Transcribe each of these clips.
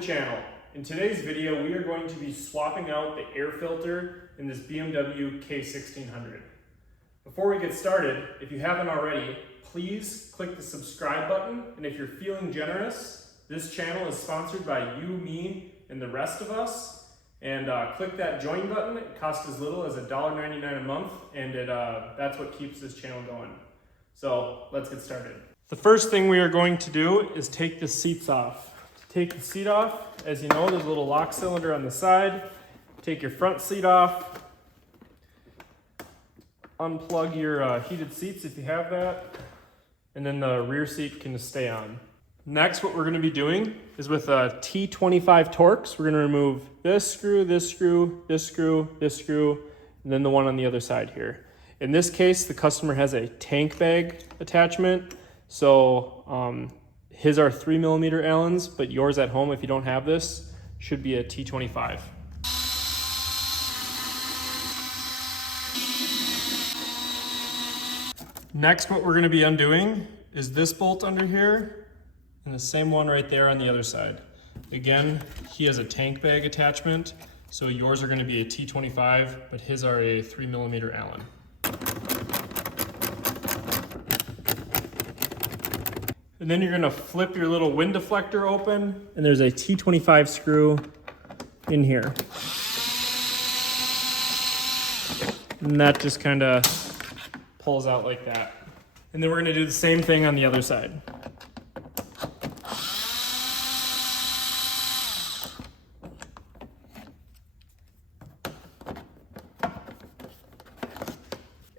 channel. In today's video, we are going to be swapping out the air filter in this BMW K1600. Before we get started, if you haven't already, please click the subscribe button, and if you're feeling generous, this channel is sponsored by you, me, and the rest of us. And click that join button. It costs as little as $1.99 a month, and that's what keeps this channel going. So let's get started. The first thing we are going to do is take the seats off. To take the seat off, as you know, there's a little lock cylinder on the side. Take your front seat off. Unplug your heated seats if you have that. And then the rear seat can stay on. Next, what we're going to be doing is with T25 Torx, we're going to remove this screw, this screw, this screw, this screw, and then the one on the other side here. In this case, the customer has a tank bag attachment. So his are 3mm Allens, but yours at home, if you don't have this, should be a T25. Next, what we're going to be undoing is this bolt under here and the same one right there on the other side. Again, he has a tank bag attachment, so yours are going to be a T25, but his are a 3mm Allen. And then you're going to flip your little wind deflector open, and there's a T25 screw in here. And that just kind of pulls out like that. And then we're going to do the same thing on the other side.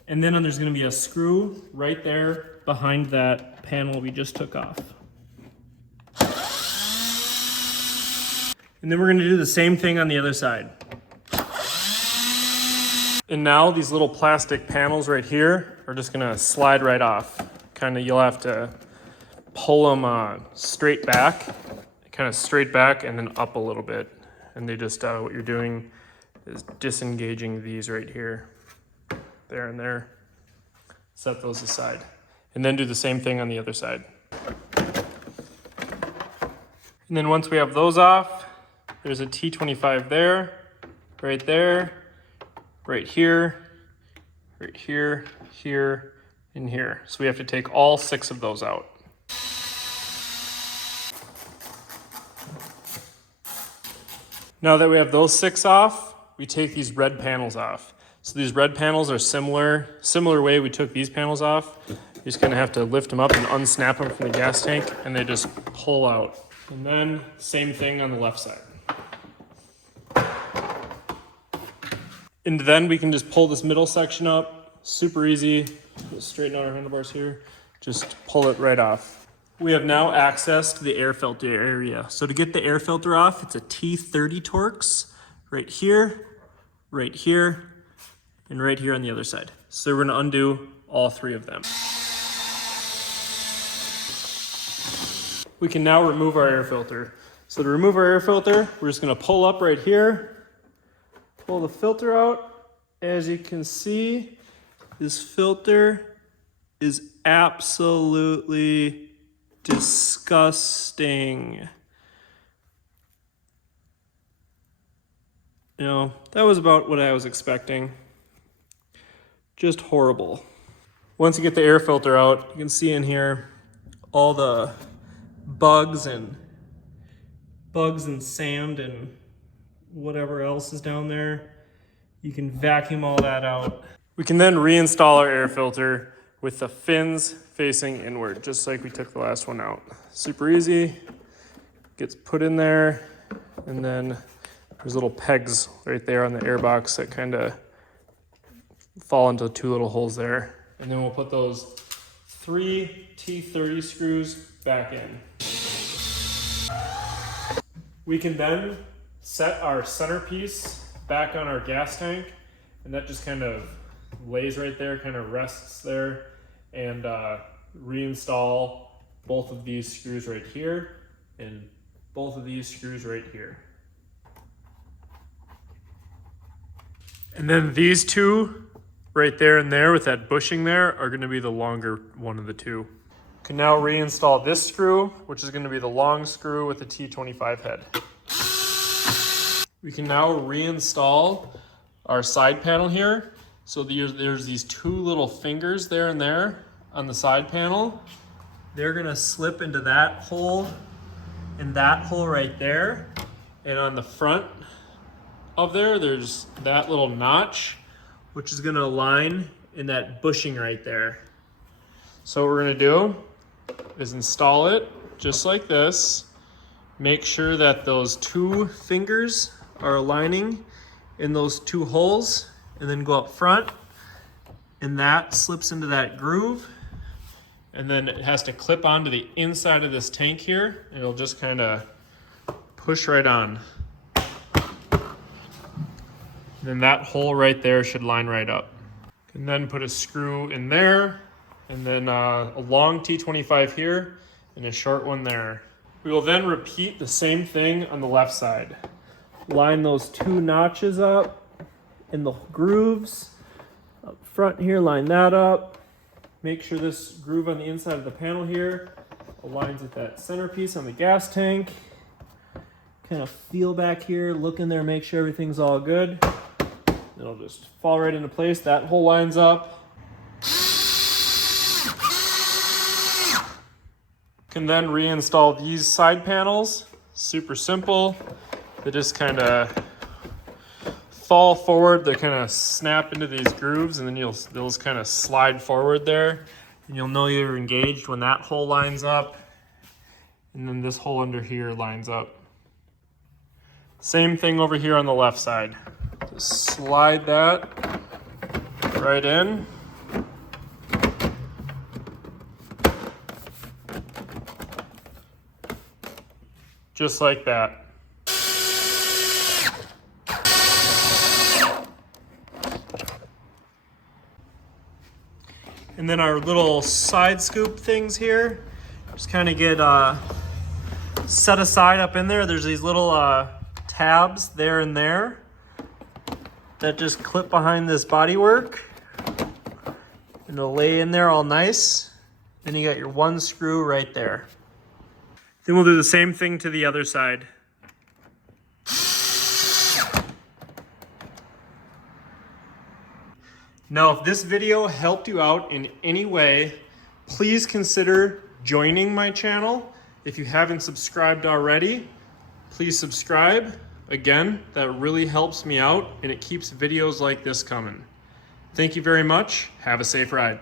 And then there's going to be a screw right there behind that panel we just took off. And then we're going to do the same thing on the other side. And now these little plastic panels right here are just going to slide right off. You'll have to pull them straight back, and then up a little bit. And they just, what you're doing is disengaging these right here. There and there. Set those aside. And then do the same thing on the other side. And then once we have those off, there's a T25 there, right here, right here, here, and here. So we have to take all 6 of those out. Now that we have those 6 off, we take these red panels off. So these red panels are similar way we took these panels off. You're just gonna have to lift them up and unsnap them from the gas tank, and they just pull out. And then same thing on the left side. And then we can just pull this middle section up, super easy. Just straighten out our handlebars here, just pull it right off. We have now access to the air filter area. So to get the air filter off, it's a T30 Torx right here, and right here on the other side. So we're gonna undo all 3 of them. We can now remove our air filter. So to remove our air filter, we're just gonna pull up right here, pull the filter out. As you can see, this filter is absolutely disgusting. You know, that was about what I was expecting. Just horrible. Once you get the air filter out, you can see in here all the bugs and sand and whatever else is down there. You can vacuum all that out. We can then reinstall our air filter with the fins facing inward, just like we took the last one out. Super easy. Gets put in there, and then there's little pegs right there on the air box that kind of fall into 2 little holes there. And then we'll put those 3 T30 screws back in. We can then set our centerpiece back on our gas tank, and that just kind of lays right there, kind of rests there, and reinstall both of these screws right here and both of these screws right here. And then these 2 right there and there with that bushing there are going to be the longer one of the 2. Can now reinstall this screw, which is going to be the long screw with the T25 head. We can now reinstall our side panel here. So there's these two little fingers there and there on the side panel. They're gonna slip into that hole and that hole right there. And on the front of there, there's that little notch, which is gonna align in that bushing right there. So what we're gonna do is install it just like this. Make sure that those two fingers are aligning in those two holes, and then go up front, and that slips into that groove, and then it has to clip onto the inside of this tank here, and it'll just kind of push right on. And then that hole right there should line right up. And then put a screw in there, and then a long T25 here, and a short one there. We will then repeat the same thing on the left side. Line those two notches up in the grooves. Up front here, line that up. Make sure this groove on the inside of the panel here aligns with that centerpiece on the gas tank. Kind of feel back here, look in there, make sure everything's all good. It'll just fall right into place. That hole lines up. Can then reinstall these side panels. Super simple. They just kind of fall forward. They kind of snap into these grooves, and then they'll just kind of slide forward there. And you'll know you're engaged when that hole lines up. And then this hole under here lines up. Same thing over here on the left side. Just slide that right in. Just like that. And then our little side scoop things here, just kind of get set aside up in there. There's these little tabs there and there that just clip behind this bodywork, and it'll lay in there all nice. Then you got your one screw right there. Then we'll do the same thing to the other side. Now, if this video helped you out in any way, please consider joining my channel. If you haven't subscribed already, please subscribe. Again, that really helps me out, and it keeps videos like this coming. Thank you very much. Have a safe ride.